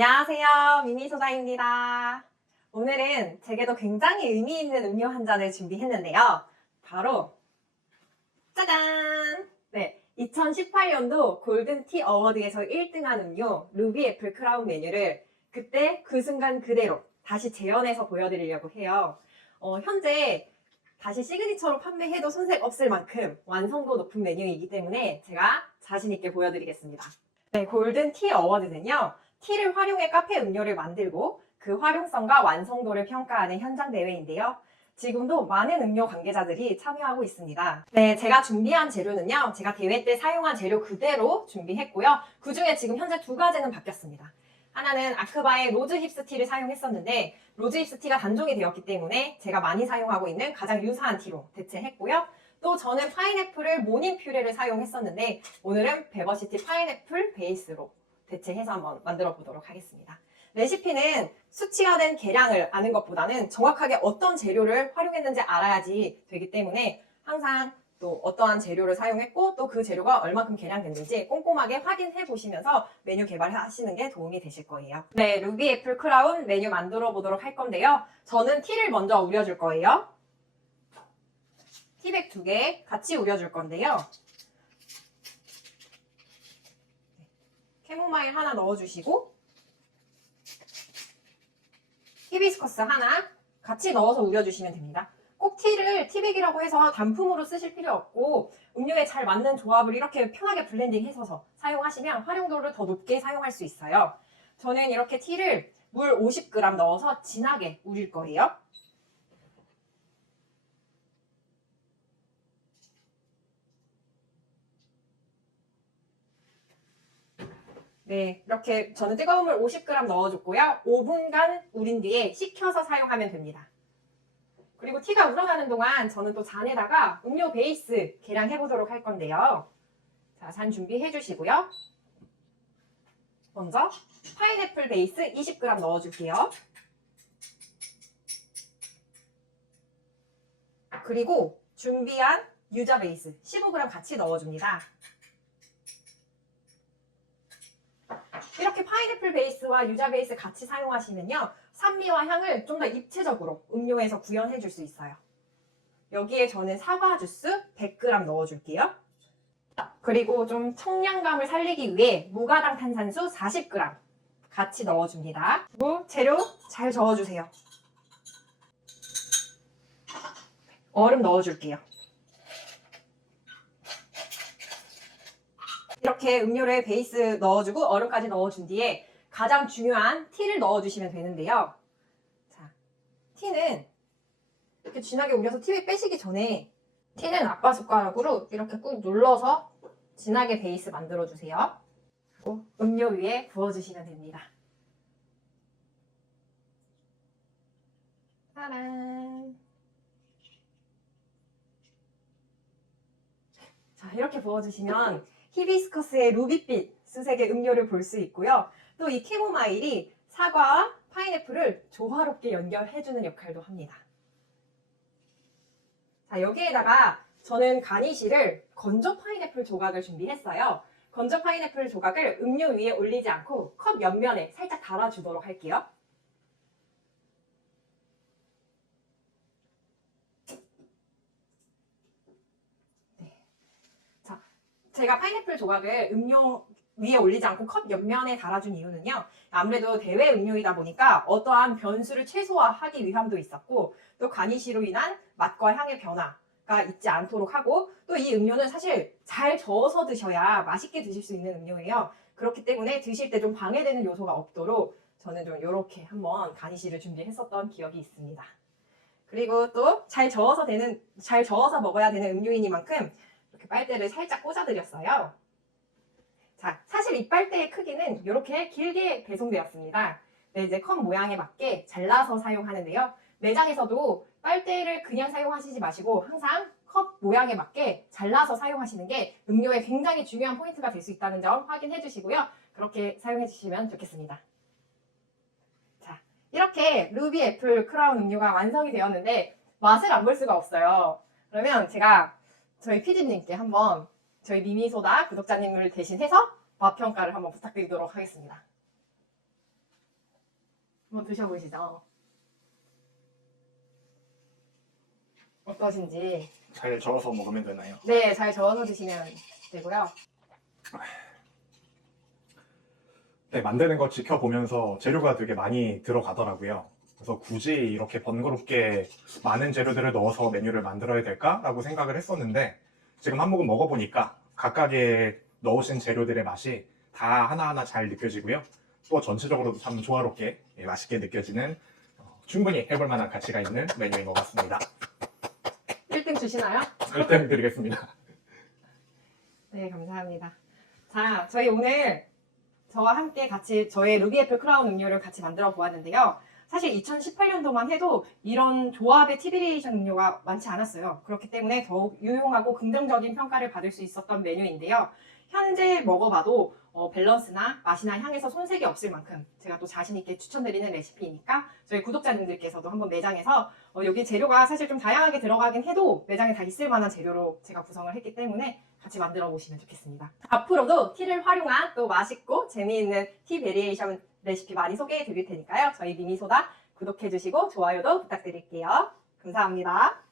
안녕하세요. 미미소다입니다. 오늘은 제게도 굉장히 의미 있는 음료 한 잔을 준비했는데요. 바로 짜잔! 네, 2018년도 골든티 어워드에서 1등한 음료 루비 애플 크라운 메뉴를 그때 그 순간 그대로 다시 재현해서 보여드리려고 해요. 현재 다시 시그니처로 판매해도 손색 없을 만큼 완성도 높은 메뉴이기 때문에 제가 자신 있게 보여드리겠습니다. 네, 골든티 어워드는요. 티를 활용해 카페 음료를 만들고 그 활용성과 완성도를 평가하는 현장 대회인데요. 지금도 많은 음료 관계자들이 참여하고 있습니다. 네, 제가 준비한 재료는요. 제가 대회 때 사용한 재료 그대로 준비했고요. 그 중에 지금 현재 두 가지는 바뀌었습니다. 하나는 아크바의 로즈 힙스티를 사용했었는데 로즈 힙스티가 단종이 되었기 때문에 제가 많이 사용하고 있는 가장 유사한 티로 대체했고요. 또 저는 파인애플을 모닝 퓨레를 사용했었는데 오늘은 베버시티 파인애플 베이스로 대체해서 한번 만들어 보도록 하겠습니다. 레시피는 수치화된 계량을 아는 것보다는 정확하게 어떤 재료를 활용했는지 알아야지 되기 때문에 항상 또 어떠한 재료를 사용했고 또 그 재료가 얼마큼 계량됐는지 꼼꼼하게 확인해 보시면서 메뉴 개발하시는 게 도움이 되실 거예요. 네, 루비 애플 크라운 메뉴 만들어 보도록 할 건데요. 저는 티를 먼저 우려줄 거예요. 티백 2개 같이 우려줄 건데요. 캐모마일 하나 넣어주시고 히비스커스 하나 같이 넣어서 우려주시면 됩니다. 꼭 티를 티백이라고 해서 단품으로 쓰실 필요 없고 음료에 잘 맞는 조합을 이렇게 편하게 블렌딩해서 사용하시면 활용도를 더 높게 사용할 수 있어요. 저는 이렇게 티를 물 50g 넣어서 진하게 우릴 거예요. 네, 이렇게 저는 뜨거운 물 50g 넣어줬고요. 5분간 우린 뒤에 식혀서 사용하면 됩니다. 그리고 티가 우러나는 동안 저는 또 잔에다가 음료 베이스 계량해 보도록 할 건데요. 자, 잔 준비해 주시고요. 먼저 파인애플 베이스 20g 넣어줄게요. 그리고 준비한 유자 베이스 15g 같이 넣어줍니다. 이렇게 파인애플 베이스와 유자 베이스 같이 사용하시면요. 산미와 향을 좀 더 입체적으로 음료에서 구현해 줄 수 있어요. 여기에 저는 사과 주스 100g 넣어줄게요. 그리고 좀 청량감을 살리기 위해 무가당 탄산수 40g 같이 넣어줍니다. 그리고 재료 잘 저어주세요. 얼음 넣어줄게요. 이렇게 음료를 베이스 넣어주고 얼음까지 넣어준 뒤에 가장 중요한 티를 넣어주시면 되는데요. 자, 티는 이렇게 진하게 우려서 티를 빼시기 전에 티는 아빠 숟가락으로 이렇게 꾹 눌러서 진하게 베이스 만들어주세요. 그리고 음료 위에 부어주시면 됩니다. 짜란! 자, 이렇게 부어주시면 히비스커스의 루비빛 수색의 음료를 볼 수 있고요. 또 이 캐모마일이 사과와 파인애플을 조화롭게 연결해주는 역할도 합니다. 자, 여기에다가 저는 가니쉬를 건조 파인애플 조각을 준비했어요. 건조 파인애플 조각을 음료 위에 올리지 않고 컵 옆면에 살짝 달아주도록 할게요. 제가 파인애플 조각을 음료 위에 올리지 않고 컵 옆면에 달아준 이유는요. 아무래도 대회 음료이다 보니까 어떠한 변수를 최소화하기 위함도 있었고 또 가니쉬로 인한 맛과 향의 변화가 있지 않도록 하고 또 이 음료는 사실 잘 저어서 드셔야 맛있게 드실 수 있는 음료예요. 그렇기 때문에 드실 때 좀 방해되는 요소가 없도록 저는 좀 이렇게 한번 가니쉬를 준비했었던 기억이 있습니다. 그리고 또 잘 저어서 먹어야 되는 음료이니만큼 이렇게 빨대를 살짝 꽂아드렸어요. 자, 사실 이 빨대의 크기는 이렇게 길게 배송되었습니다. 네, 이제 컵 모양에 맞게 잘라서 사용하는데요. 매장에서도 빨대를 그냥 사용하시지 마시고 항상 컵 모양에 맞게 잘라서 사용하시는 게 음료에 굉장히 중요한 포인트가 될 수 있다는 점 확인해 주시고요. 그렇게 사용해 주시면 좋겠습니다. 자, 이렇게 루비 애플 크라운 음료가 완성이 되었는데 맛을 안 볼 수가 없어요. 그러면 제가 저희 PD님께 한번 저희 미미소다 구독자님을 대신해서 맛평가를 한번 부탁드리도록 하겠습니다. 한번 드셔보시죠. 어떠신지. 잘 저어서 먹으면 되나요? 네, 잘 저어서 드시면 되고요. 네, 만드는 거 지켜보면서 재료가 되게 많이 들어가더라고요. 그래서 굳이 이렇게 번거롭게 많은 재료들을 넣어서 메뉴를 만들어야 될까라고 생각을 했었는데 지금 한 모금 먹어보니까 각각의 넣으신 재료들의 맛이 다 하나하나 잘 느껴지고요. 또 전체적으로도 참 조화롭게 맛있게 느껴지는 충분히 해볼 만한 가치가 있는 메뉴인 것 같습니다. 1등 주시나요? 1등 드리겠습니다. 네, 감사합니다. 자, 저희 오늘 저와 함께 같이 저의 루비애플 크라운 음료를 같이 만들어 보았는데요. 사실 2018년도만 해도 이런 조합의 티비리에이션 음료가 많지 않았어요. 그렇기 때문에 더욱 유용하고 긍정적인 평가를 받을 수 있었던 메뉴인데요. 현재 먹어봐도 밸런스나 맛이나 향에서 손색이 없을 만큼 제가 또 자신 있게 추천드리는 레시피이니까 저희 구독자님들께서도 한번 매장에서 여기 재료가 사실 좀 다양하게 들어가긴 해도 매장에 다 있을 만한 재료로 제가 구성을 했기 때문에 같이 만들어 보시면 좋겠습니다. 앞으로도 티를 활용한 또 맛있고 재미있는 티 베리에이션 레시피 많이 소개해 드릴 테니까요. 저희 미미소다 구독해 주시고 좋아요도 부탁드릴게요. 감사합니다.